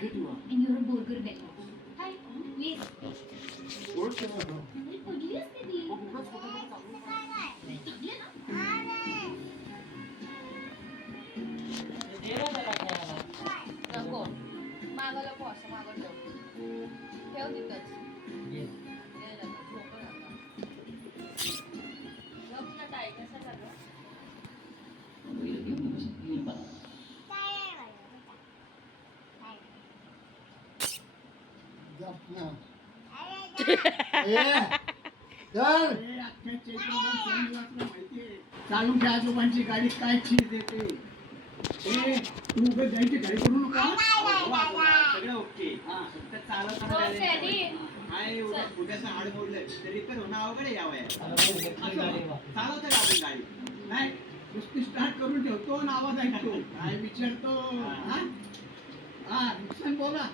And you're a burger vendor. Hi, please. अरे पडली असते ती. टाकले ना? नको. मागं नको असं मागं ठेव. ठेव तिथंच. नाही नका, झोपू नका. झोप ना ताई, कसं झालं? चालू घ्या आजोबांची गाडी काय चीज देते तू जायची घाई करू नका सगळं ओके हा फक्त चालत काय उद्याचं हाड मोडलंय ते रिपेअर होणं अवघड आहे या वयात चालवतं का आपण गाडी नाही नुसती स्टार्ट करून ठेवतो आणि आवाज ऐकतो काय विचारतो हा नुकसान बोला